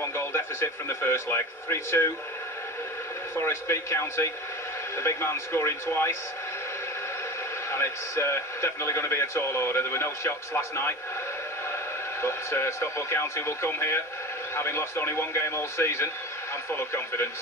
one-goal deficit from the first leg. 3-2. Forest beat County. The big man scoring twice. And it's definitely going to be a tall order. There were no shocks last night. But Stockport County will come here, having lost only one game all season, and full of confidence.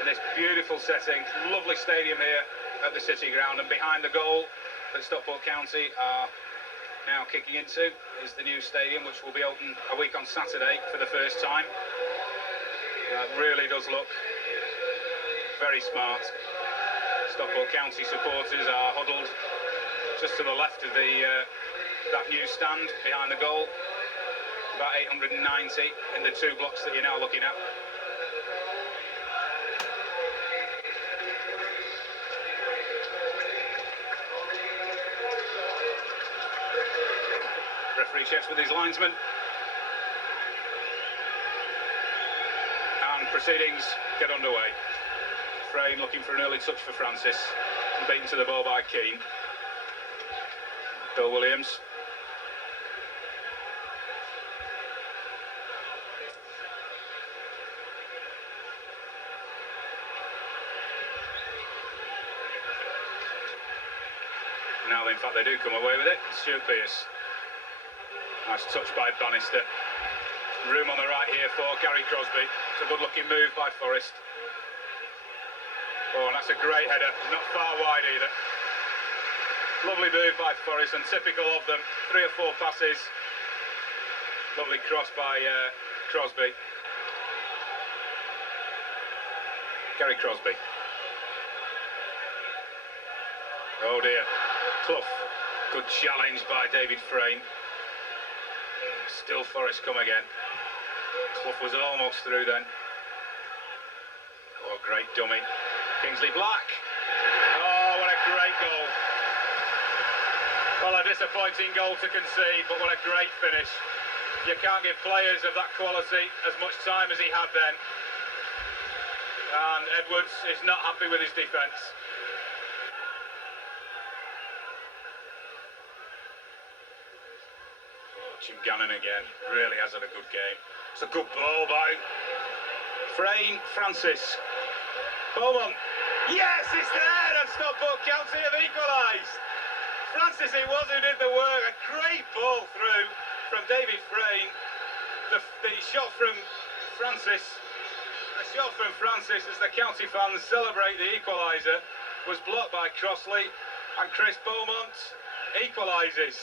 In this beautiful setting, lovely stadium here at the City Ground, and behind the goal that Stockport County are now kicking into is the new stadium, which will be open a week on Saturday for the first time. Really does look very smart. Stockport County supporters are huddled just to the left of that new stand behind the goal. About 890 in the two blocks that you're now looking at. Referee checks with his linesman. And proceedings get underway. Frayne looking for an early touch for Francis. Beaten to the ball by Keane. Bill Williams. Now, in fact, they do come away with it. Stuart Pearce. Nice touch by Bannister. Room on the right here for Gary Crosby. It's a good-looking move by Forest. Oh, and that's a great header. Not far wide either. Lovely move by Forest, and typical of them. 3 or 4 passes. Lovely cross by Crosby. Gary Crosby. Oh dear. Clough. Good challenge by David Frayne. Still Forest come again. Clough was almost through then. Oh, great dummy. Kingsley Black. Oh, what a great goal. Well, a disappointing goal to concede, but what a great finish. You can't give players of that quality as much time as he had then. And Edwards is not happy with his defence. Jim Gannon again, really has had a good game. It's a good ball by Frayne. Francis. Bowman. Yes, it's there, and Stockport County have equalised. Francis, it was who did the work. A great ball through from David Frayne. The shot from Francis. The shot from Francis as the County fans celebrate the equaliser was blocked by Crossley, and Chris Beaumont equalises.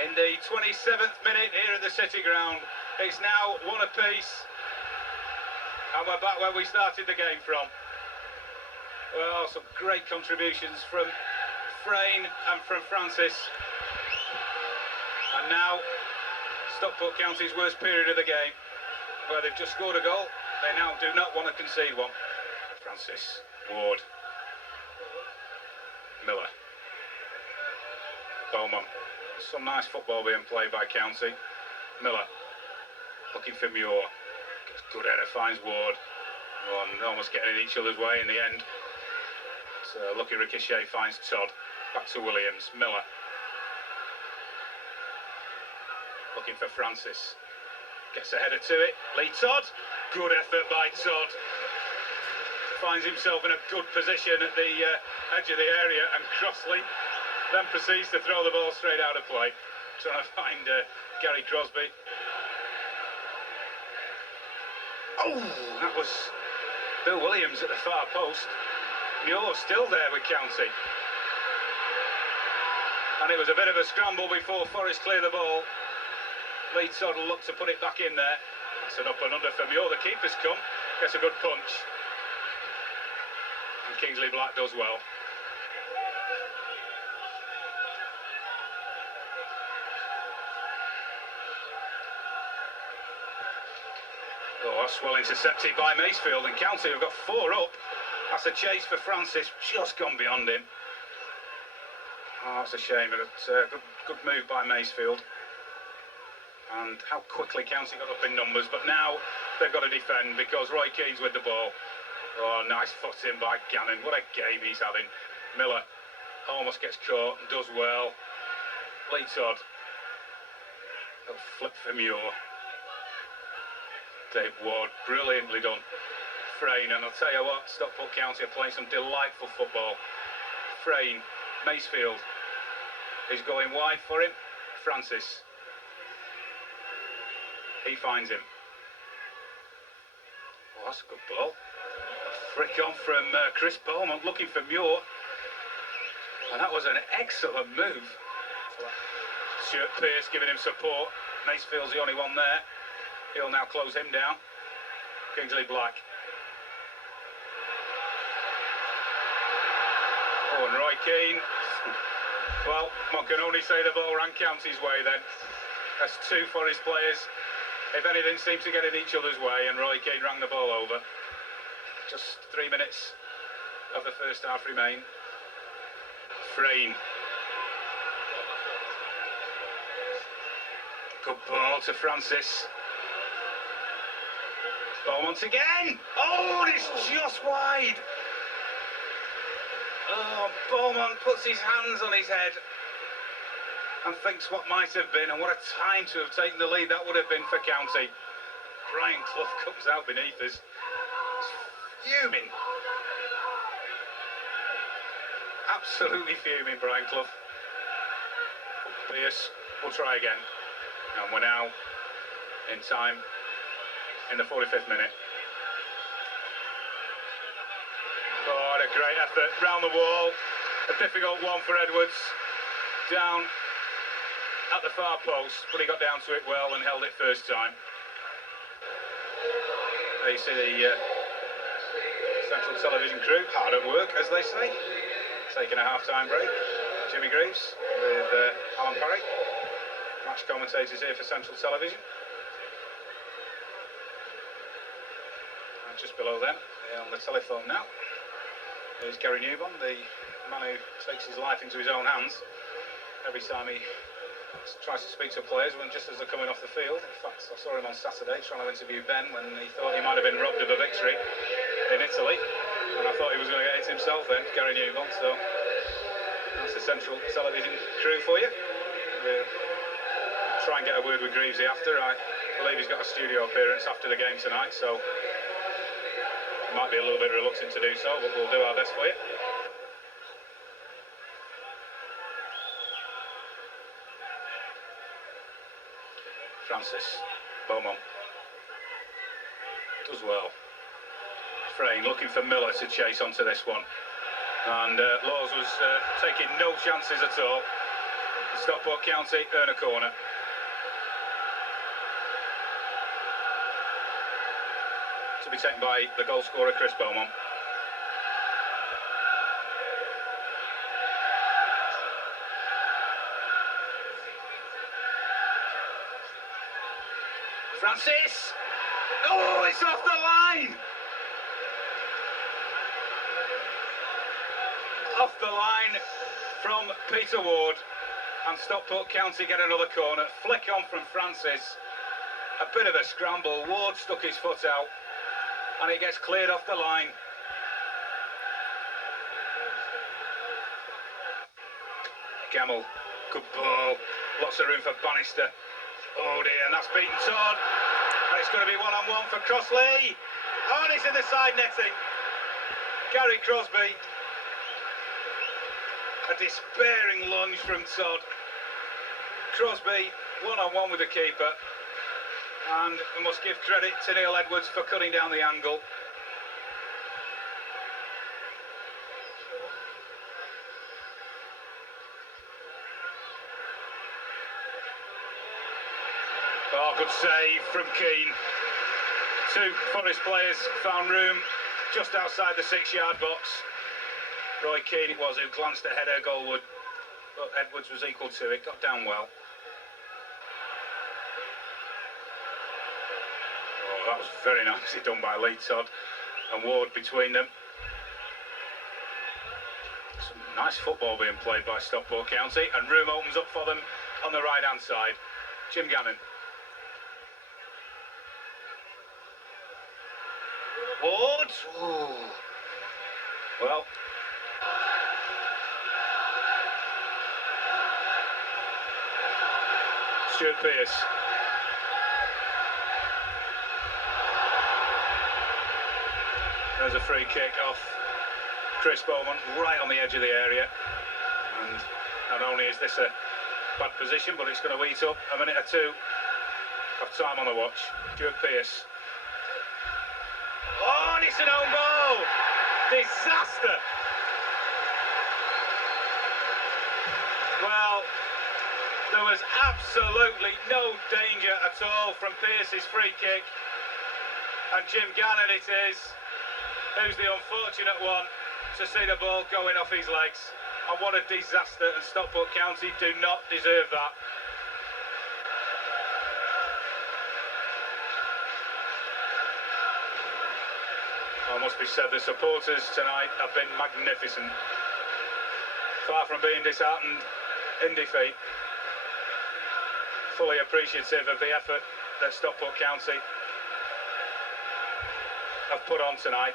In the 27th minute here at the City Ground. It's now 1 apiece. And we're back where we started the game from. Well, some great contributions from Frayne and from Francis. And now, Stockport County's worst period of the game, where they've just scored a goal. They now do not want to concede one. Francis, Ward, Miller, Bowman. Some nice football being played by County. Miller, looking for Muir. Good header, finds Ward. Oh, and almost getting in each other's way in the end. So, lucky ricochet finds Todd. Back to Williams. Miller. Looking for Francis. Gets a header to it. Lee Todd. Good effort by Todd. Finds himself in a good position at the edge of the area, and Crossley then proceeds to throw the ball straight out of play. Trying to find Gary Crosby. Oh, that was Bill Williams at the far post. Muir still there with County. And it was a bit of a scramble before Forest cleared the ball. Lee Todd will look to put it back in there. That's an up and under for Muir. The keeper's come. Gets a good punch. And Kingsley Black does well. Oh, that's well intercepted by Macefield, and County have got 4 up. That's a chase for Francis, just gone beyond him. Oh, that's a shame, but good move by Macefield. And how quickly County got up in numbers, but now they've got to defend because Roy Keane's with the ball. Oh, nice foot in by Gannon. What a game he's having. Miller almost gets caught and does well. Lee Todd. He'll flip for Muir. Dave Ward, brilliantly done. Frayne, and I'll tell you what, Stockport County are playing some delightful football. Frayne, Macefield, he's going wide for him. Francis, he finds him. Oh, that's a good ball. A flick on from Chris Beaumont, looking for Muir. And that was an excellent move. Stuart Pearce giving him support. Macefield's the only one there. He'll now close him down. Kingsley Black. Oh, and Roy Keane. Well, one can only say the ball ran County's way then. That's 2 Forest players. If anything, seemed to get in each other's way, and Roy Keane rang the ball over. Just 3 minutes of the first half remain. Frayne. Good ball to Francis. Beaumont again. Oh, it's just wide. Oh, Beaumont puts his hands on his head and thinks what might have been, and what a time to have taken the lead that would have been for County. Brian Clough comes out beneath us. He's fuming. Absolutely fuming, Brian Clough. Pearce will try again. And we're now in time in the 45th minute. Oh, what a great effort round the wall. A difficult one for Edwards. Down at the far post, but he got down to it well and held it first time. There you see the Central Television crew, hard at work, as they say. Taking a half-time break. Jimmy Greaves with Alan Parry. Match commentators here for Central Television. And just below them, on the telephone now, is Gary Newbon, the man who takes his life into his own hands every time he tries to speak to players when just as they're coming off the field. In fact, I saw him on Saturday trying to interview Ben when he thought he might have been robbed of a victory in Italy, and I thought he was going to get it himself then, Gary Newbon. So that's the Central Television crew for you. We'll try and get a word with Greavesy after. I believe he's got a studio appearance after the game tonight, so he might be a little bit reluctant to do so, but we'll do our best for you. Francis, Beaumont, does well. Frayne looking for Miller to chase onto this one, and Laws was taking no chances at all. Stockport County earn a corner. To be taken by the goal scorer Chris Beaumont. Francis! Oh, it's off the line! Off the line from Peter Ward, and Stockport County get another corner. Flick on from Francis. A bit of a scramble. Ward stuck his foot out, and it gets cleared off the line. Gamble, good ball. Lots of room for Bannister. Oh dear, and that's beaten Todd. And it's going to be one-on-one for Crossley. Oh, and he's in the side netting. Gary Crosby. A despairing lunge from Todd. Crosby one-on-one with the keeper. And we must give credit to Neil Edwards for cutting down the angle. Oh, good save from Keane. 2 Forest players found room just outside the 6-yard box. Roy Keane it was who glanced ahead of goalward, but Edwards was equal to it, got down well. Oh, that was very nicely done by Lee Todd and Ward between them. Some nice football being played by Stockport County, and room opens up for them on the right-hand side. Jim Gannon. Ward. Ooh. Well. Stuart Pearce. There's a free kick off Chris Bowman, right on the edge of the area. And not only is this a bad position, but it's going to eat up a minute or two of time on the watch. Stuart Pearce. Oh, and it's an own goal! Disaster! Well, there was absolutely no danger at all from Pearce's free kick. And Jim Gannon it is, who's the unfortunate one to see the ball going off his legs. And what a disaster, and Stockport County do not deserve that. Well, it must be said, the supporters tonight have been magnificent. Far from being disheartened in defeat. Fully appreciative of the effort that Stockport County have put on tonight,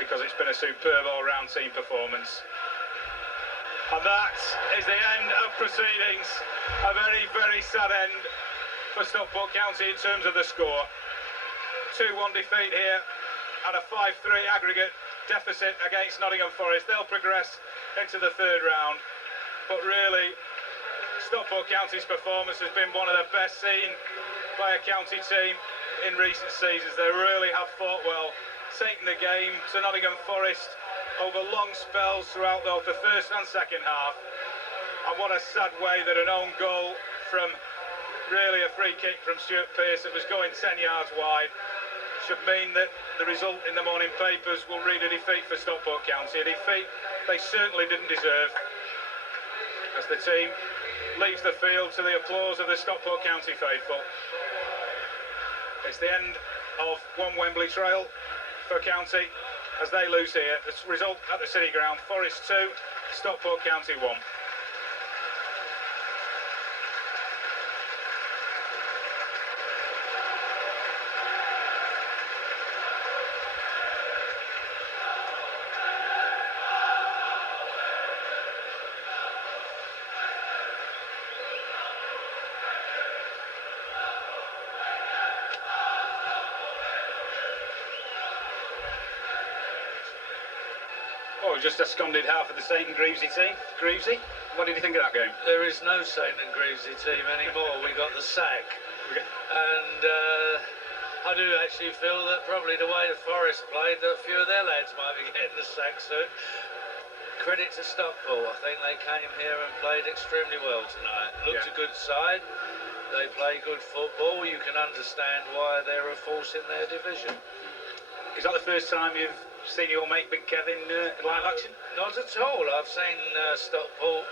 because it's been a superb all-round team performance. And that is the end of proceedings. A very, very sad end for Stockport County in terms of the score. 2-1 defeat here and a 5-3 aggregate deficit against Nottingham Forest. They'll progress into the third round. But really, Stockport County's performance has been one of the best seen by a county team in recent seasons. They really have fought well, taken the game to Nottingham Forest over long spells throughout both the first and second half. And what a sad way that an own goal from really a free kick from Stuart Pearce that was going 10 yards wide should mean that the result in the morning papers will read a defeat for Stockport County, a defeat they certainly didn't deserve, as the team leaves the field to the applause of the Stockport County faithful. It's the end of one Wembley trail for County as they lose here. The result at the City Ground, Forest 2, Stockport County 1. Oh, just absconded half of the St and Greavesy team. Greavesy, what did you think of that game? There is no St and Greavesy team anymore. We got the sack. And I do actually feel that probably the way the Forest played, that a few of their lads might be getting the sack soon. Credit to Stockport. I think they came here and played extremely well tonight. Looked a good side. They play good football. You can understand why they're a force in their division. Is that the first time you've seen your mate Big Kevin live action? Not at all. I've seen Stockport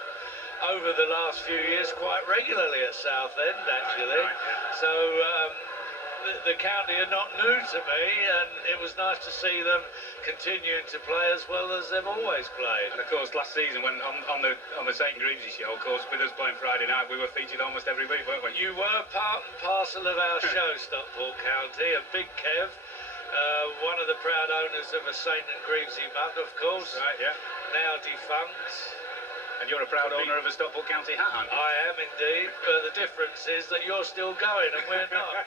over the last few years quite regularly at Southend, actually. Right, yeah. So the county are not new to me, and it was nice to see them continuing to play as well as they've always played. And of course, last season when on the St Greavesy show, of course, with us playing Friday night, we were featured almost every week, weren't we? You were part and parcel of our show, Stockport County, and Big Kev. One of the proud owners of a St and Greavesy mug, of course. Right, yeah. Now defunct. And you're a proud owner of a Stockport County hat, aren't you? I am indeed, but the difference is that you're still going and we're not.